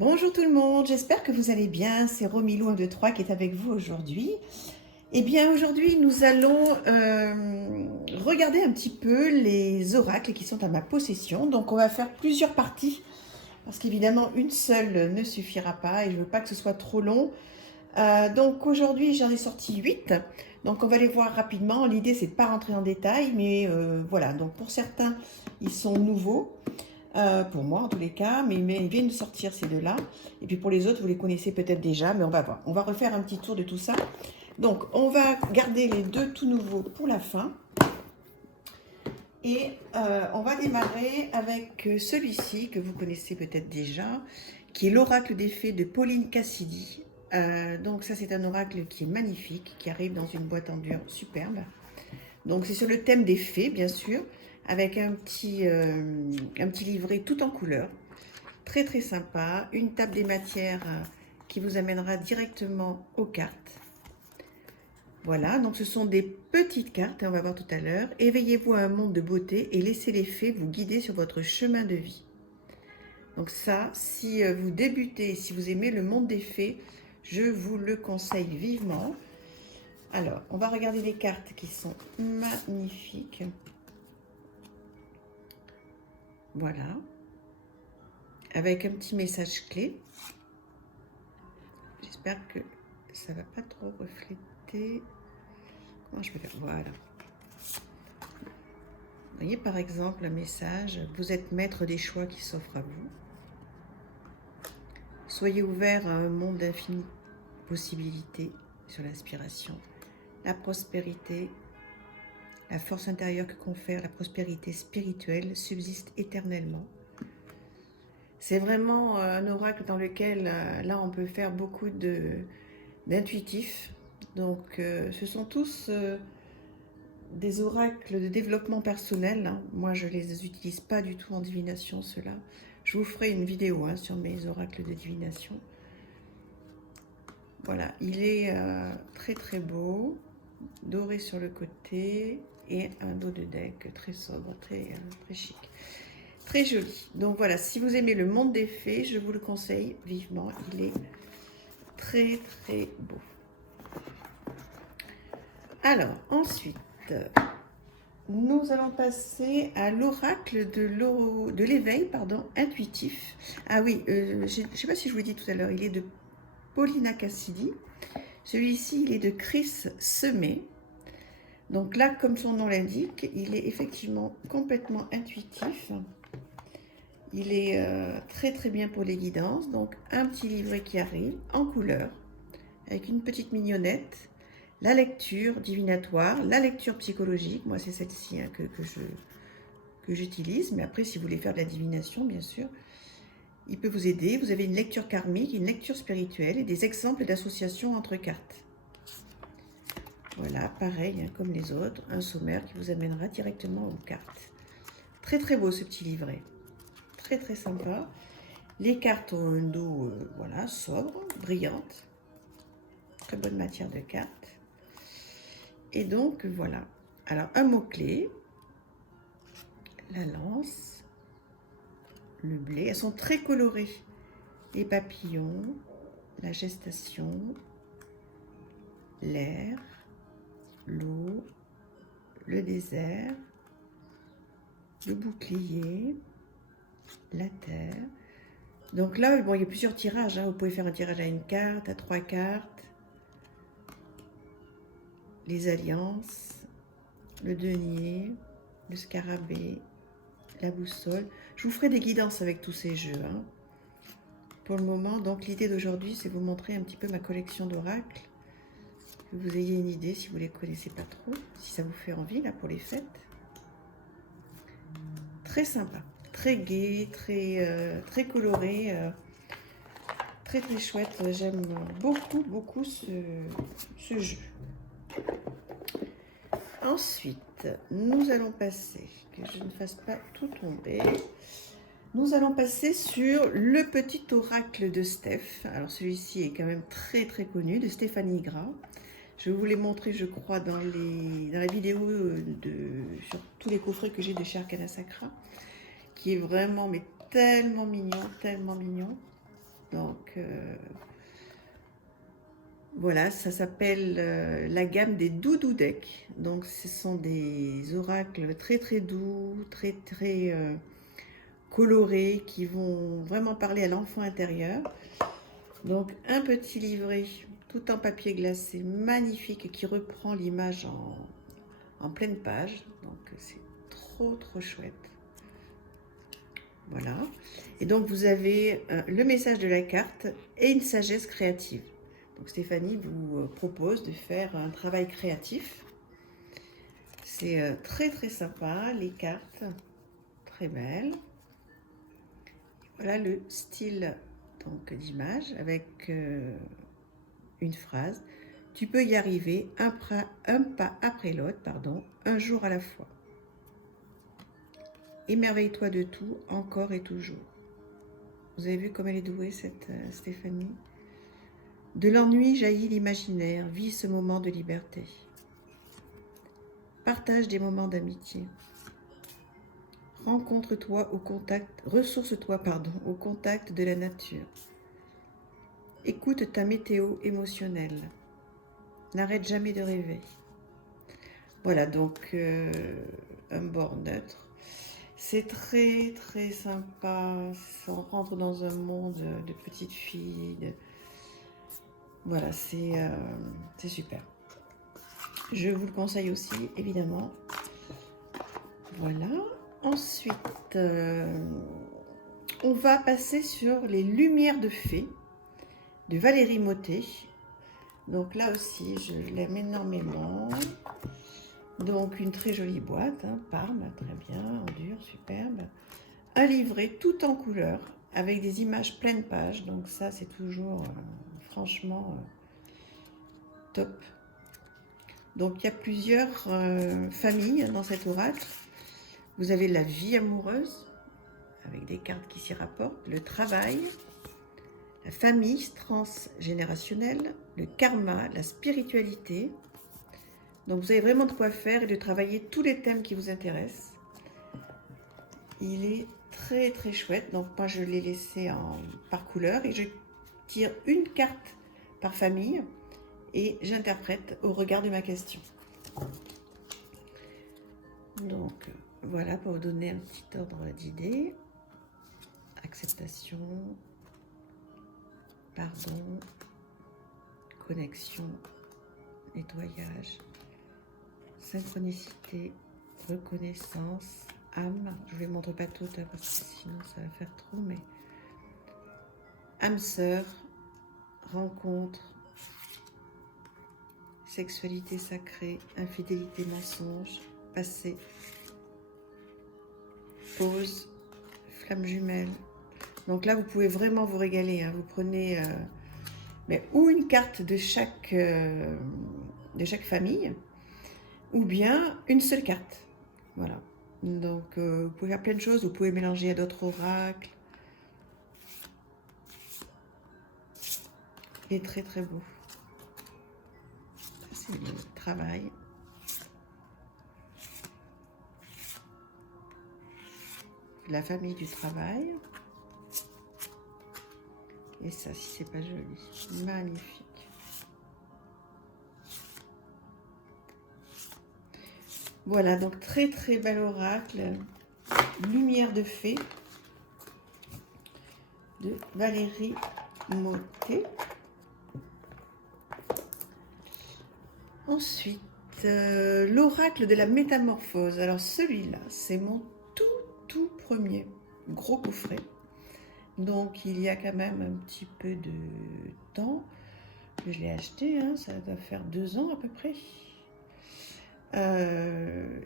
Bonjour tout le monde, j'espère que vous allez bien. C'est Romilou 123 qui est avec vous aujourd'hui. Eh bien aujourd'hui nous allons regarder un petit peu les oracles qui sont à ma possession. Donc on va faire plusieurs parties parce qu'évidemment une seule ne suffira pas et je ne veux pas que ce soit trop long. Donc aujourd'hui j'en ai sorti 8. Donc on va les voir rapidement. L'idée c'est de ne pas rentrer en détail, mais voilà. Donc pour certains ils sont nouveaux. Pour moi en tous les cas, mais ils viennent de sortir ces deux-là. Et puis pour les autres, vous les connaissez peut-être déjà, mais on va voir. On va refaire un petit tour de tout ça. Donc on va garder les deux tout nouveaux pour la fin. Et on va démarrer avec celui-ci que vous connaissez peut-être déjà, qui est l'oracle des fées de Pauline Cassidy. Donc ça c'est un oracle qui est magnifique, qui arrive dans une boîte en dur superbe. Donc c'est sur le thème des fées bien sûr, avec un petit livret tout en couleur. Très très sympa, une table des matières qui vous amènera directement aux cartes. Voilà, donc ce sont des petites cartes, on va voir tout à l'heure. Éveillez-vous à un monde de beauté et laissez les fées vous guider sur votre chemin de vie. Donc ça, si vous débutez, si vous aimez le monde des fées, je vous le conseille vivement. Alors, on va regarder les cartes qui sont magnifiques. Voilà. Avec un petit message clé. J'espère que ça ne va pas trop refléter. Comment je peux faire? Voilà. Vous voyez par exemple un message. Vous êtes maître des choix qui s'offrent à vous. Soyez ouvert à un monde d'infinies possibilités sur l'inspiration. La prospérité, la force intérieure que confère la prospérité spirituelle subsiste éternellement. C'est vraiment un oracle dans lequel, là, on peut faire beaucoup d'intuitifs. Donc, ce sont tous des oracles de développement personnel. Hein. Moi, je ne les utilise pas du tout en divination, ceux-là. Je vous ferai une vidéo sur mes oracles de divination. Voilà, il est très très beau, doré sur le côté et un dos de deck très sobre, très chic. Très joli. Donc voilà, si vous aimez le monde des fées, je vous le conseille vivement. Il est très très beau. Alors, ensuite, nous allons passer à l'oracle de l'éveil intuitif. Ah oui, je ne sais pas si je vous l'ai dit tout à l'heure, il est de Paulina Cassidy. Celui-ci, il est de Chris Semet. Donc là, comme son nom l'indique, il est effectivement complètement intuitif. Il est très très bien pour les guidances. Donc un petit livret qui arrive en couleur, avec une petite mignonnette, la lecture divinatoire, la lecture psychologique. Moi c'est celle-ci que j'utilise, mais après si vous voulez faire de la divination, bien sûr, il peut vous aider. Vous avez une lecture karmique, une lecture spirituelle et des exemples d'associations entre cartes. Voilà, pareil comme les autres, un sommaire qui vous amènera directement aux cartes. Très très beau ce petit livret. Très très sympa. Les cartes ont un dos voilà, sobre, brillante. Très bonne matière de cartes. Et donc voilà. Alors un mot-clé. La lance. Le blé. Elles sont très colorées. Les papillons. La gestation. L'air. L'eau. Le désert. Le bouclier. La terre. Donc là, bon, il y a plusieurs tirages. Vous pouvez faire un tirage à une carte, à 3 cartes. Les alliances, le denier, le scarabée, la boussole. Je vous ferai des guidances avec tous ces jeux. Pour le moment, donc l'idée d'aujourd'hui, c'est vous montrer un petit peu ma collection d'oracles. Que vous ayez une idée si vous ne les connaissez pas trop, si ça vous fait envie là pour les fêtes. Très sympa. Très gai, très coloré, très très chouette. J'aime beaucoup beaucoup ce jeu. Ensuite, nous allons passer, que je ne fasse pas tout tomber, nous allons passer sur le petit oracle de Steph. Alors celui-ci est quand même très très connu, de Stéphanie Gras. Je vous l'ai montré, je crois, dans la vidéo sur tous les coffrets que j'ai de chez Arcana Sacra, qui est vraiment mais tellement mignon, tellement mignon. Donc, voilà, ça s'appelle la gamme des Doudou Deck. Donc, ce sont des oracles très très doux, très très colorés, qui vont vraiment parler à l'enfant intérieur. Donc, un petit livret tout en papier glacé, magnifique, qui reprend l'image en pleine page. Donc, c'est trop trop chouette. Voilà. Et donc, vous avez le message de la carte et une sagesse créative. Donc, Stéphanie vous propose de faire un travail créatif. C'est très, très sympa. Les cartes, très belles. Voilà le style d'image avec une phrase. Tu peux y arriver un pas après l'autre, un jour à la fois. Émerveille-toi de tout, encore et toujours. Vous avez vu comme elle est douée, cette Stéphanie? De l'ennui jaillit l'imaginaire, vis ce moment de liberté. Partage des moments d'amitié. Ressource-toi au contact de la nature. Écoute ta météo émotionnelle. N'arrête jamais de rêver. Voilà, donc un bord neutre. C'est très très sympa. On rentre dans un monde de petites filles. Voilà, c'est super. Je vous le conseille aussi, évidemment. Voilà. Ensuite, on va passer sur les Lumières de Fée de Valérie Mottet. Donc là aussi, je l'aime énormément. Donc une très jolie boîte, hein, Parme, très bien, en dur, superbe. Un livret tout en couleur, avec des images pleine page. Donc ça, c'est toujours, franchement, top. Donc il y a plusieurs familles dans cet oracle. Vous avez la vie amoureuse, avec des cartes qui s'y rapportent, le travail, la famille transgénérationnelle, le karma, la spiritualité. Donc vous avez vraiment de quoi faire et de travailler tous les thèmes qui vous intéressent. Il est très très chouette. Donc moi je l'ai laissé par couleur et je tire une carte par famille et j'interprète au regard de ma question. Donc voilà, pour vous donner un petit ordre d'idée. Acceptation, pardon, connexion, nettoyage, synchronicité, reconnaissance, âme. Je ne vous les montre pas toutes parce que sinon ça va faire trop, mais âme sœur, rencontre, sexualité sacrée, infidélité, mensonge, passé, pause, flamme jumelle. Donc là, vous pouvez vraiment vous régaler. Hein. Vous prenez ou une carte de chaque famille, ou bien une seule carte. Voilà. Donc, vous pouvez faire plein de choses. Vous pouvez mélanger à d'autres oracles. Il est très, très beau. C'est le travail. La famille du travail. Et ça, si c'est pas joli. Magnifique. Voilà, donc très très bel oracle. Lumière de Fée de Valérie Mottet. Ensuite, l'oracle de la métamorphose. Alors celui-là, c'est mon tout premier gros coffret. Donc il y a quand même un petit peu de temps que je l'ai acheté, hein, ça doit faire 2 ans à peu près.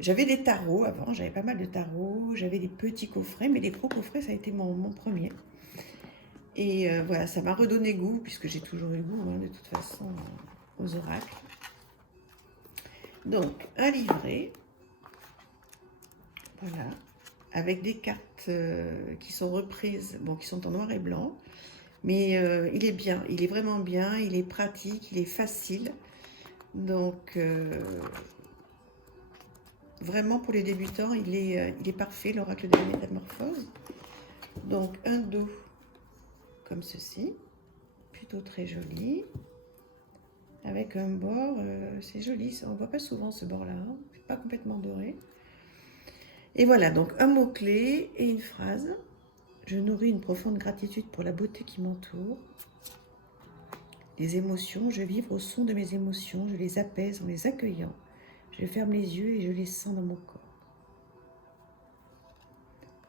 J'avais des tarots avant, j'avais pas mal de tarots, j'avais des petits coffrets, mais les gros coffrets, ça a été mon premier. Et voilà, ça m'a redonné goût, puisque j'ai toujours eu goût, hein, de toute façon, aux oracles. Donc, un livret, voilà, avec des cartes qui sont reprises, bon, qui sont en noir et blanc, mais il est bien, il est vraiment bien, il est pratique, il est facile. Donc, vraiment pour les débutants, il est parfait, l'oracle de la métamorphose. Donc, un dos comme ceci, plutôt très joli, avec un bord, c'est joli, ça, on ne voit pas souvent ce bord-là, hein, c'est pas complètement doré. Et voilà, donc un mot-clé et une phrase. Je nourris une profonde gratitude pour la beauté qui m'entoure. Les émotions, je vibre au son de mes émotions, je les apaise en les accueillant. Je ferme les yeux et je les sens dans mon corps.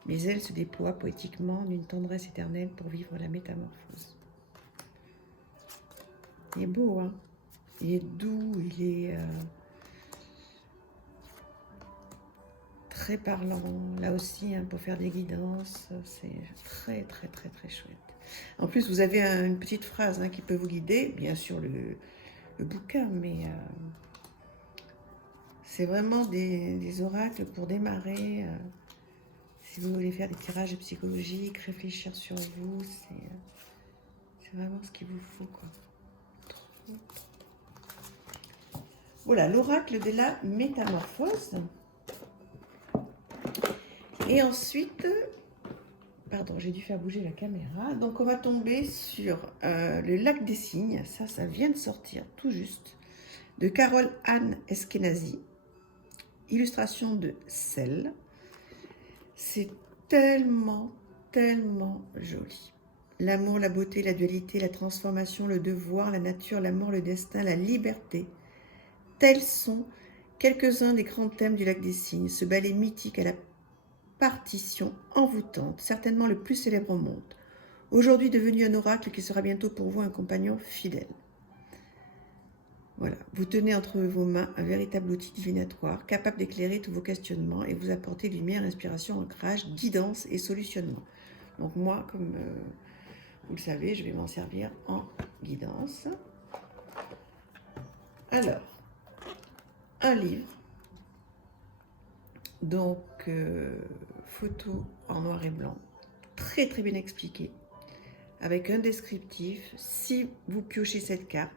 Mes ailes se déploient poétiquement d'une tendresse éternelle pour vivre la métamorphose. Il est beau, hein? Il est doux, il est très parlant. Là aussi, hein, pour faire des guidances, c'est très, très, très, très chouette. En plus, vous avez une petite phrase, hein, qui peut vous guider, bien sûr le bouquin, mais c'est vraiment des oracles pour démarrer. Si vous voulez faire des tirages psychologiques, réfléchir sur vous, c'est vraiment ce qu'il vous faut, quoi. Voilà, l'oracle de la métamorphose. Et ensuite, pardon, j'ai dû faire bouger la caméra. Donc, on va tomber sur le lac des cygnes. Ça vient de sortir tout juste. De Carole Anne Eskenazi. Illustration de Celle. C'est tellement, tellement joli. L'amour, la beauté, la dualité, la transformation, le devoir, la nature, la mort, le destin, la liberté. Tels sont quelques-uns des grands thèmes du lac des cygnes, ce ballet mythique à la partition envoûtante, certainement le plus célèbre au monde. Aujourd'hui devenu un oracle qui sera bientôt pour vous un compagnon fidèle. Voilà, vous tenez entre vos mains un véritable outil divinatoire, capable d'éclairer tous vos questionnements et vous apporter lumière, inspiration, ancrage, guidance et solutionnement. Donc moi, comme vous le savez, je vais m'en servir en guidance. Alors, un livre, donc photo en noir et blanc, très très bien expliqué, avec un descriptif. Si vous piochez cette carte,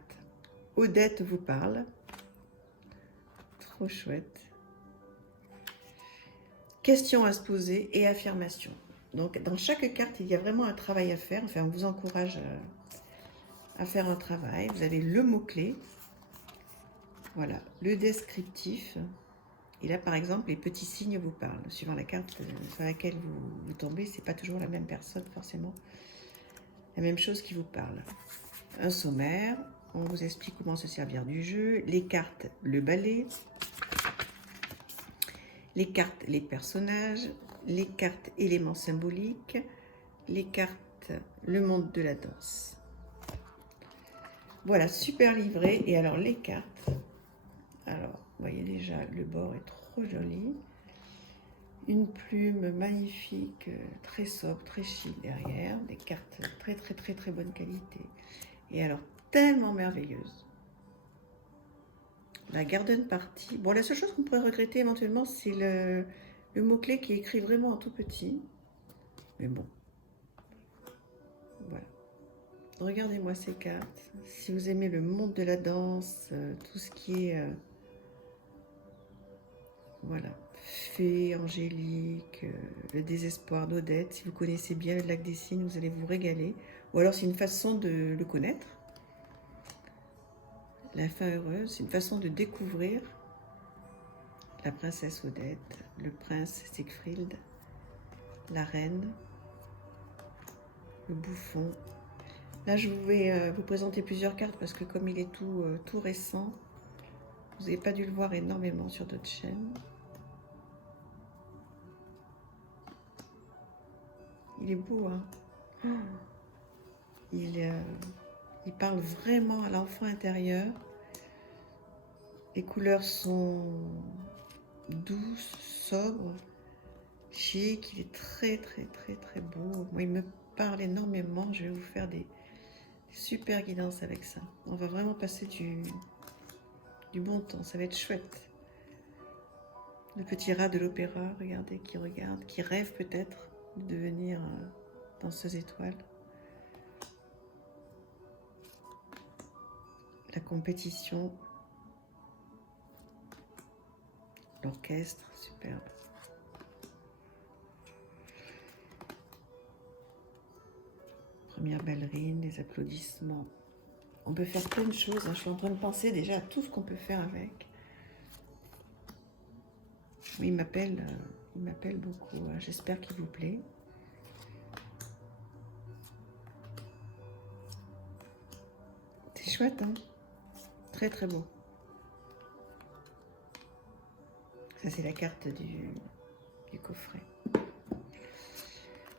Odette vous parle. Trop chouette. Questions à se poser et affirmations. Donc, dans chaque carte, il y a vraiment un travail à faire. Enfin, on vous encourage à faire un travail. Vous avez le mot-clé. Voilà, le descriptif. Et là, par exemple, les petits signes vous parlent. Suivant la carte sur laquelle vous tombez, c'est pas toujours la même personne, forcément. La même chose qui vous parle. Un sommaire. On vous explique comment se servir du jeu. Les cartes, le ballet. Les cartes, les personnages. Les cartes, éléments symboliques. Les cartes, le monde de la danse. Voilà, super livré. Et alors, les cartes. Alors, vous voyez déjà, le bord est trop joli. Une plume magnifique, très sobre, très chic derrière. Des cartes très, très, très, très bonne qualité. Et alors, tellement merveilleuse. La garden party. Bon, la seule chose qu'on pourrait regretter éventuellement, c'est le mot-clé qui est écrit vraiment en tout petit. Mais bon. Voilà. Regardez-moi ces cartes. Si vous aimez le monde de la danse, tout ce qui est... voilà. Fée, angélique, le désespoir d'Odette. Si vous connaissez bien le lac des cygnes, vous allez vous régaler. Ou alors c'est une façon de le connaître. La fin heureuse, c'est une façon de découvrir la princesse Odette, le prince Siegfried, la reine, le bouffon. Là, je vais vous présenter plusieurs cartes parce que comme il est tout récent, vous n'avez pas dû le voir énormément sur d'autres chaînes. Il est beau, hein? Il parle vraiment à l'enfant intérieur. Les couleurs sont douces, sobres, chic. Il est très, très, très, très beau. Moi, il me parle énormément. Je vais vous faire des super guidances avec ça. On va vraiment passer du bon temps. Ça va être chouette. Le petit rat de l'opéra, regardez, qui regarde, qui rêve peut-être de devenir danseuse étoile. La compétition, l'orchestre, superbe. Première ballerine, les applaudissements. On peut faire plein de choses. Hein. Je suis en train de penser déjà à tout ce qu'on peut faire avec. Oui, il m'appelle beaucoup. Hein. J'espère qu'il vous plaît. C'est chouette, hein? Très très beau. Ça, c'est la carte du coffret.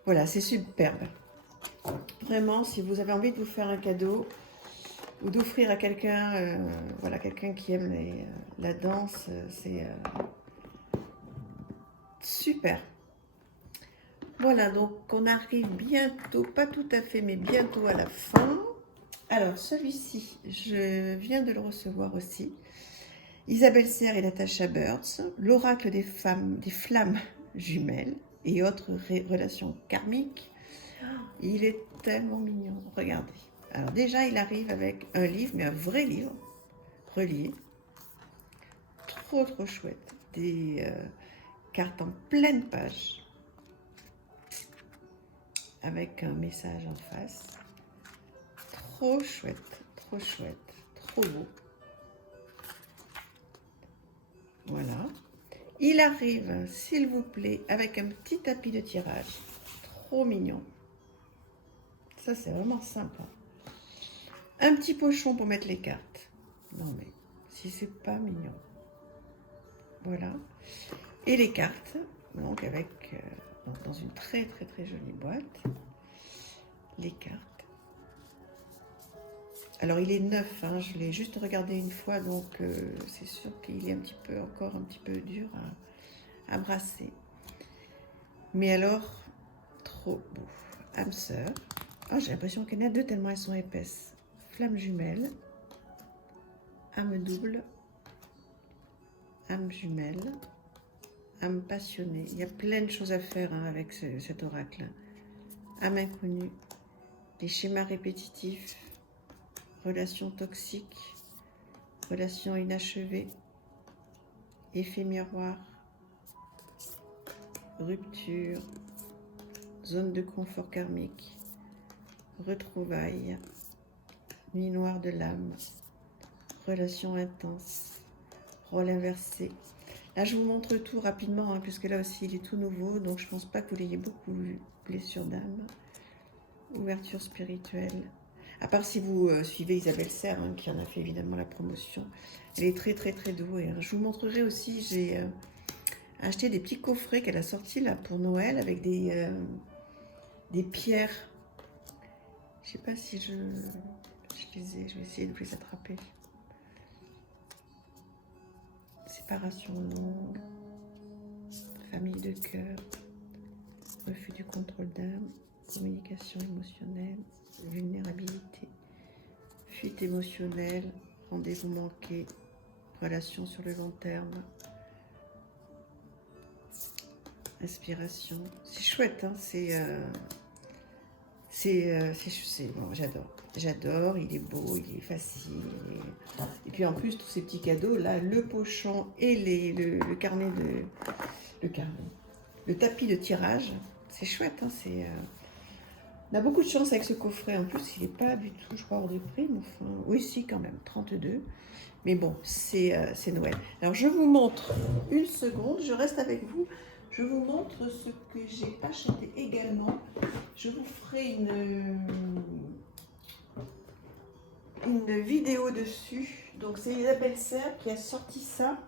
Voilà, c'est superbe. Vraiment, si vous avez envie de vous faire un cadeau ou d'offrir à quelqu'un, voilà, quelqu'un qui aime la danse, c'est super. Voilà, donc on arrive bientôt, pas tout à fait, mais bientôt à la fin. Alors, celui-ci, je viens de le recevoir aussi. Isabelle Serre et Natasha Burts, l'oracle des flammes jumelles et autres relations karmiques. Il est tellement mignon, regardez. Alors déjà, il arrive avec un livre, mais un vrai livre, relié. Trop, trop chouette. Des cartes en pleine page, avec un message en face. Trop chouette, trop beau. Voilà. Il arrive, s'il vous plaît, avec un petit tapis de tirage. Trop mignon. Ça, c'est vraiment sympa. Un petit pochon pour mettre les cartes. Non, mais si c'est pas mignon. Voilà. Et les cartes, donc avec dans une très très très jolie boîte. Les cartes. Alors il est neuf, hein, je l'ai juste regardé une fois, donc c'est sûr qu'il est encore un petit peu dur à brasser. Mais alors, trop beau. Âme sœur. Oh, j'ai l'impression qu'il y en a deux tellement elles sont épaisses. Flamme jumelle. Âme double. Âme jumelle. Âme passionnée. Il y a plein de choses à faire hein, avec cet oracle. Âme inconnue. Les schémas répétitifs. Relations toxiques. Relations inachevées. Effet miroir. Rupture. Zone de confort karmique. Retrouvailles. Nuit noire de l'âme. Relation intense. Rôle inversé. Là, je vous montre tout rapidement, hein, puisque là aussi, il est tout nouveau. Donc, je ne pense pas que vous l'ayez beaucoup vu. Blessure d'âme. Ouverture spirituelle. À part si vous suivez Isabelle Serre, hein, qui en a fait évidemment la promotion. Elle est très, très, très douée. Hein. Je vous montrerai aussi, j'ai acheté des petits coffrets qu'elle a sortis là pour Noël avec des pierres. Je ne sais pas si je les ai. Je vais essayer de vous les attraper. Séparation longue, famille de cœur, refus du contrôle d'âme, communication émotionnelle, vulnérabilité, fuite émotionnelle, rendez-vous manqué, relation sur le long terme, inspiration. C'est chouette, hein, bon, j'adore, il est beau, il est facile. Et puis en plus, tous ces petits cadeaux, là, le pochon et le carnet le tapis de tirage, c'est chouette. Hein, on a beaucoup de chance avec ce coffret. En plus, il n'est pas du tout, je crois, hors de prix. Mais enfin, oui, si, quand même, 32. Mais bon, c'est Noël. Alors, je vous montre une seconde, je reste avec vous. Je vous montre ce que j'ai acheté également. Je vous ferai une vidéo dessus. Donc c'est Isabelle Serre qui a sorti ça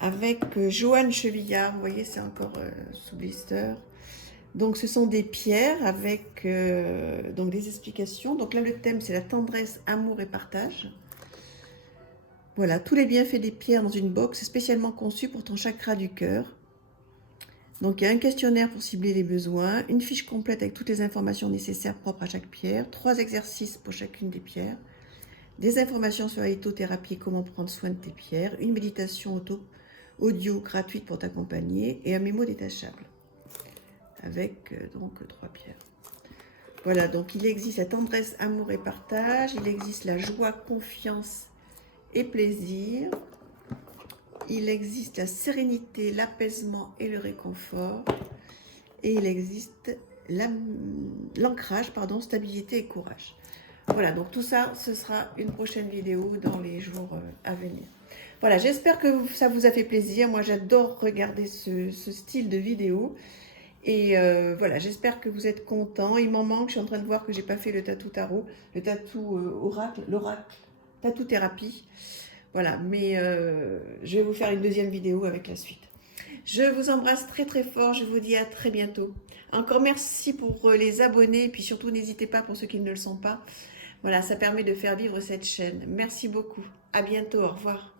avec Joanne Chevillard. Vous voyez, c'est encore sous blister. Donc ce sont des pierres avec donc des explications. Donc là le thème c'est la tendresse, amour et partage. Voilà, tous les bienfaits des pierres dans une box spécialement conçue pour ton chakra du cœur. Donc il y a un questionnaire pour cibler les besoins, une fiche complète avec toutes les informations nécessaires propres à chaque pierre, 3 exercices pour chacune des pierres, des informations sur la lithothérapie et comment prendre soin de tes pierres, une méditation audio gratuite pour t'accompagner et un mémo détachable avec donc 3 pierres. Voilà, donc il existe la tendresse, amour et partage, il existe la joie, confiance et plaisir. Il existe la sérénité, l'apaisement et le réconfort. Et il existe l'ancrage, pardon, stabilité et courage. Voilà, donc tout ça, ce sera une prochaine vidéo dans les jours à venir. Voilà, j'espère que ça vous a fait plaisir. Moi, j'adore regarder ce style de vidéo. Et voilà, j'espère que vous êtes contents. Il m'en manque, je suis en train de voir que j'ai pas fait le tatou tarot, le tatou oracle, l'oracle, tatou thérapie. Voilà, mais je vais vous faire une deuxième vidéo avec la suite. Je vous embrasse très très fort, je vous dis à très bientôt. Encore merci pour les abonnés, et puis surtout n'hésitez pas pour ceux qui ne le sont pas. Voilà, ça permet de faire vivre cette chaîne. Merci beaucoup, à bientôt, au revoir.